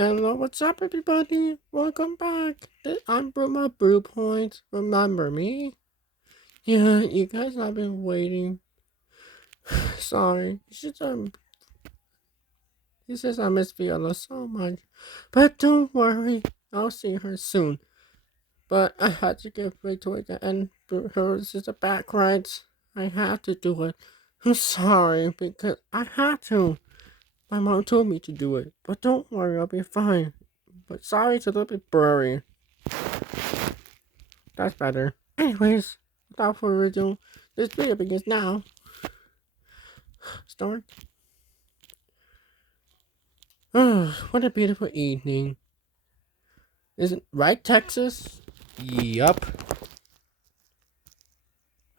Hello, what's up, everybody? Welcome back. I'm Birma Bluepoint. Remember me? Yeah, you guys have been waiting. Sorry. He says I miss Viola so much. But don't worry, I'll see her soon. But I had to give Raytortie and her sister back rights. I had to do it. I'm sorry, because I had to. My mom told me to do it. But don't worry, I'll be fine. But sorry, it's a little bit blurry. That's better. Anyways, without further ado, this video begins now. Start. What a beautiful evening. Isn't right, Texas? Yup.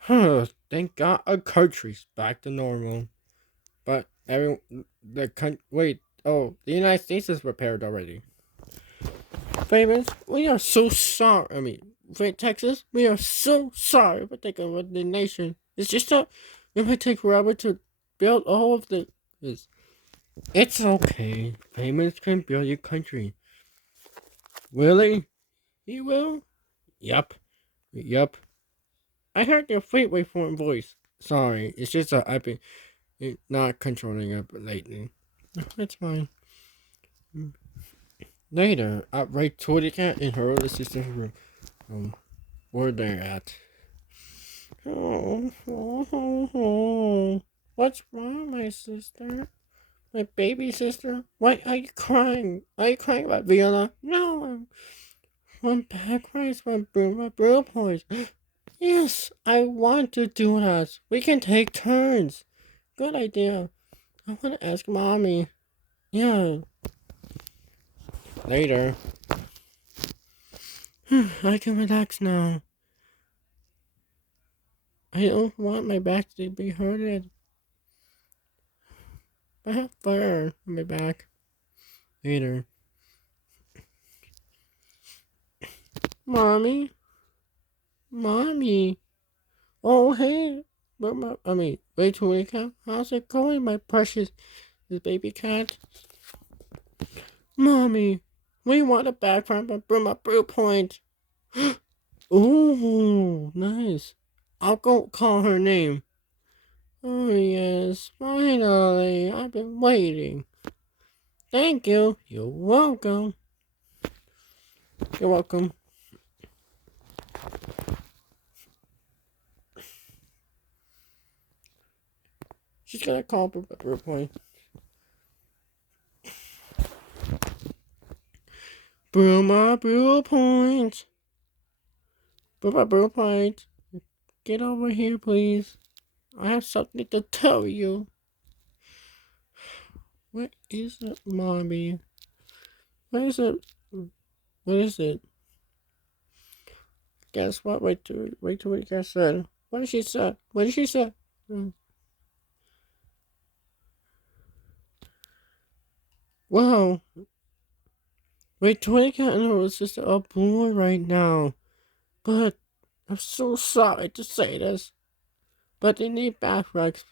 Thank God our country's back to normal. But the United States is repaired already. Famous, we are so sorry. Wait, Texas, we are so sorry for taking over the nation. It's just that it might take forever to build all of this. It's okay. Famous can build your country. Really? He will? Yup. Yup. I heard your fleet waveform voice. Sorry, it's just that I've been not controlling it lately. It's fine. Later, at Raytortie in her older sister's room. Where they're at. Oh. What's wrong, my sister? My baby sister? Why are you crying? Are you crying about Viola? No, I'm backwards from Birma Bluepoint. Yes, I want to do that. We can take turns. Good idea. I want to ask mommy. Yeah. Later. I can relax now. I don't want my back to be hurted. I have fur on my back. Later. Mommy? Mommy? Oh, hey. Wait till we come. How's it going, my precious baby cat? Mommy, we want a back from Birma Bluepoint. Oh, nice. I'll go call her name. Oh, yes, finally. I've been waiting. Thank you. You're welcome. You're welcome. She's gonna call Birma Bluepoint. Birma Bluepoint. Birma Bluepoint. Get over here, please. I have something to tell you. What is it, mommy? What is it? What is it? Guess what? Wait till what you said. What did she say? What did she say? Wow. Wait till I got her sister a boy right now. But I'm so sorry to say this. But they need back rights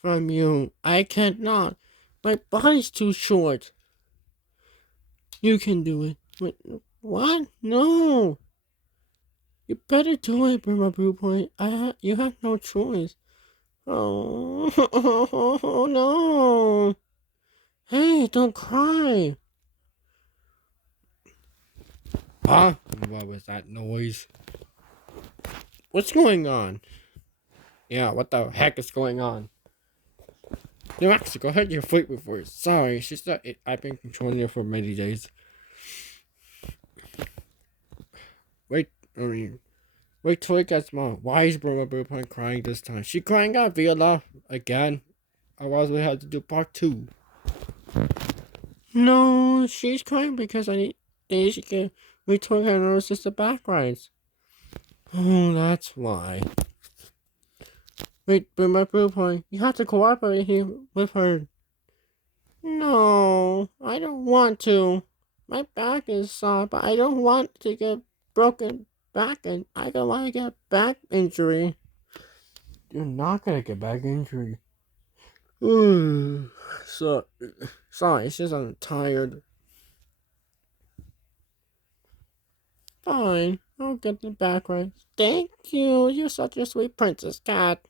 from you. I cannot. My body's too short. You can do it. Wait, what? No. You better do it, Birma Bluepoint. You have no choice. Oh, oh no. Hey, don't cry. Huh? What was that noise? What's going on? Yeah, what the heck is going on? New Mexico, heard your fleet before. Sorry, she's not. I've been controlling her for many days. Wait, wait till it gets mom. Why is Burma Bluepoint crying this time? She crying out Viola again? Otherwise, we have to do part 2. No, she's crying because I need to get Raytortie and her sister back rights. Oh, that's why. Wait, Burma Bluepoint, you have to cooperate here with her. No, I don't want to. My back is sore, but I don't want to get broken back, and I don't want to get back injury. You're not gonna get back injury. so, sorry, it's just I'm tired. Fine, I'll get the back right. Thank you, you're such a sweet princess cat.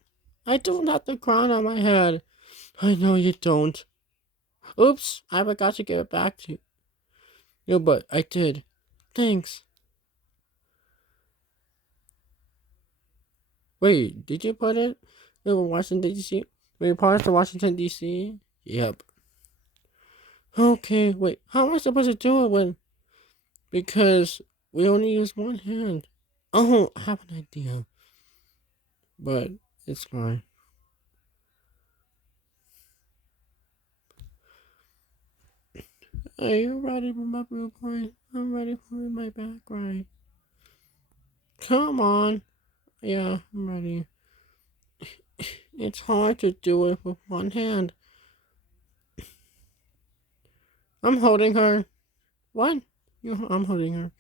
I don't have the crown on my head. I know you don't. Oops, I forgot to give it back to you, but I did. Thanks. Wait, did you put it in Washington, D.C.? Were you part of Washington, D.C.? Yep. Okay, wait, how am I supposed to do it when? Because we only use one hand. Oh, I have an idea. But it's fine. Are you ready for my blueprint? I'm ready for my back ride. Come on. Yeah, I'm ready. It's hard to do it with one hand. I'm holding her. What? I'm holding her.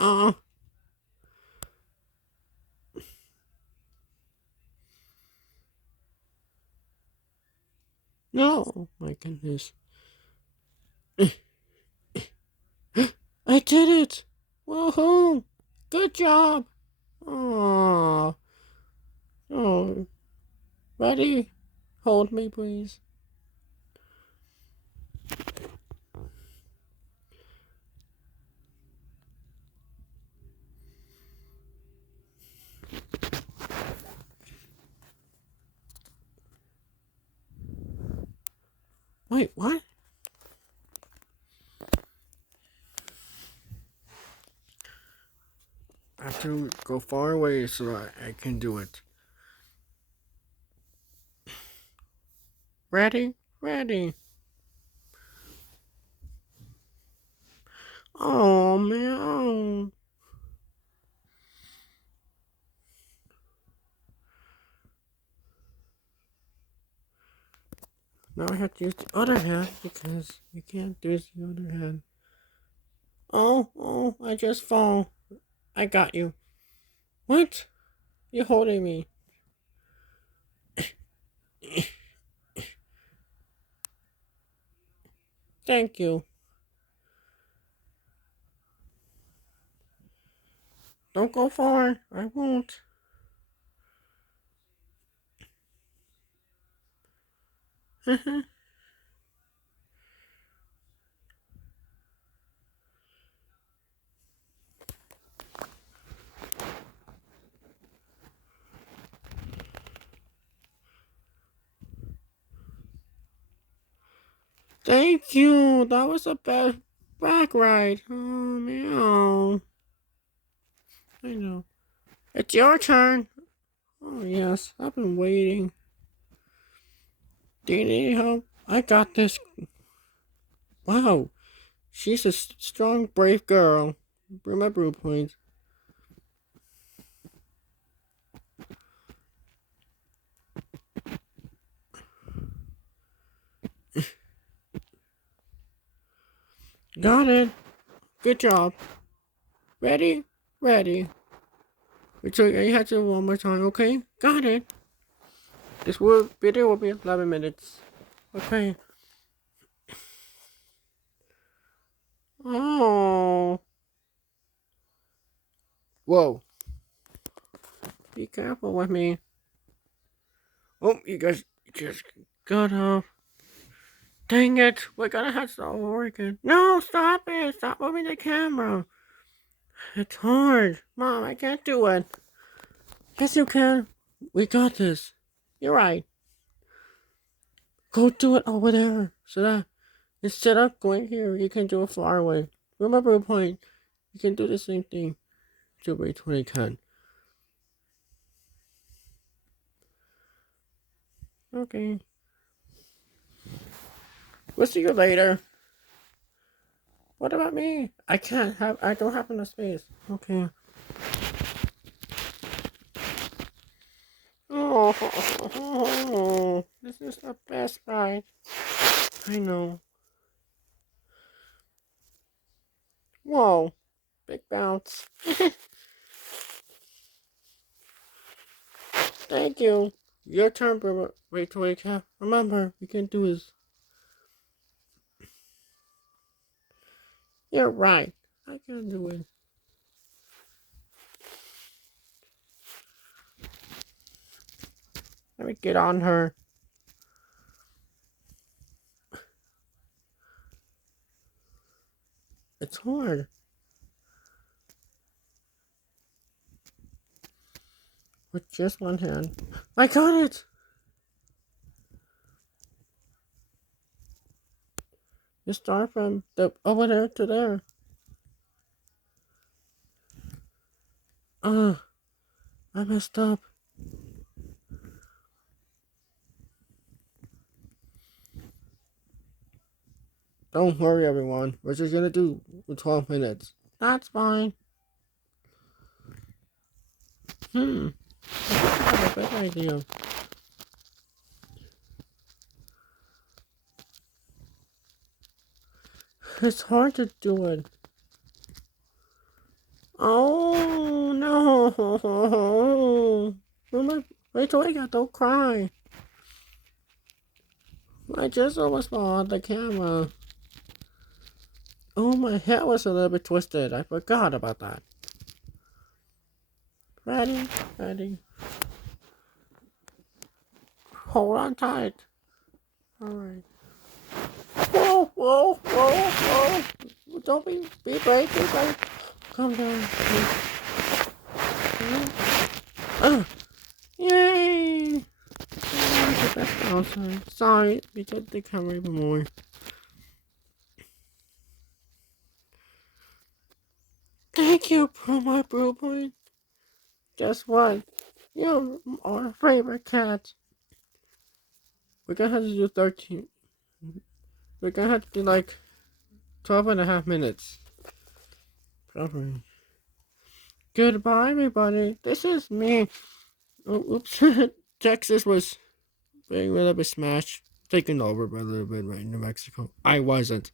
Ah, no. My goodness. I did it. Woohoo. Good job. Oh. Oh. Ready? Hold me, please. Wait, what? I have to go far away so that I can do it. Ready? Ready. Oh, man. Now I have to use the other hand because you can't use the other hand. Oh, I just fall. I got you. What? You're holding me. Thank you. Don't go far. I won't. Thank you. That was the best back ride. Oh, meow. I know. It's your turn. Oh, yes. I've been waiting. Do you need help? I got this. Wow. She's a strong, brave girl. Birma Bluepoint. Got it. Good job. Ready? Ready. So you have to do it one more time, okay? Got it. This video will be 11 minutes. Okay. Oh. Whoa. Be careful with me. Oh, you guys just got off. Dang it. We're gonna have to start over again. No, stop it. Stop moving the camera. It's hard. Mom, I can't do it. Yes, you can. We got this. You're right. Go do it over there. So that instead of going here, you can do it far away. Remember the point. You can do the same thing. To Raytortie can. Okay. We'll see you later. What about me? I don't have enough space. Okay. Oh, this is the best ride. I know. Whoa, big bounce. Thank you. Your turn, Birma. Raytortie. Remember, you can do this. You're right. I can do it. Let me get on her. It's hard. With just one hand. I got it! You start from the over there to there. I messed up. Don't worry, everyone. We're just gonna do 12 minutes. That's fine. I have a better idea. It's hard to do it. Oh no! Raytortie, don't cry. I just almost fell on the camera. Oh, my hair was a little bit twisted. I forgot about that. Ready? Ready. Hold on tight. Alright. Whoa, whoa, whoa, whoa. Don't be brave, be brave. Calm down. Yay! Sorry, we did the camera even more. Thank you, Birma Bluepoint. Guess what? You're our favorite cat. We're gonna have to do 13. We're gonna have to do like 12.5 minutes. Probably. Goodbye, everybody. This is me. Oh, oops. Texas was being a little bit smashed. Taken over by a little bit right in New Mexico. I wasn't.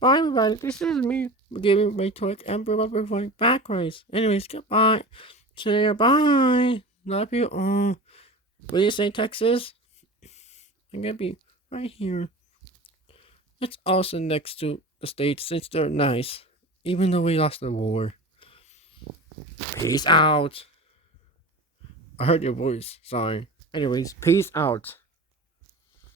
Bye, everybody. This is me giving Raytortie and Birma Bluepoint backrides. Anyways, goodbye. Say bye. Love you all. What do you say, Texas? I'm gonna be right here. It's also next to the States since they're nice. Even though we lost the war. Peace out. I heard your voice. Sorry. Anyways, peace out.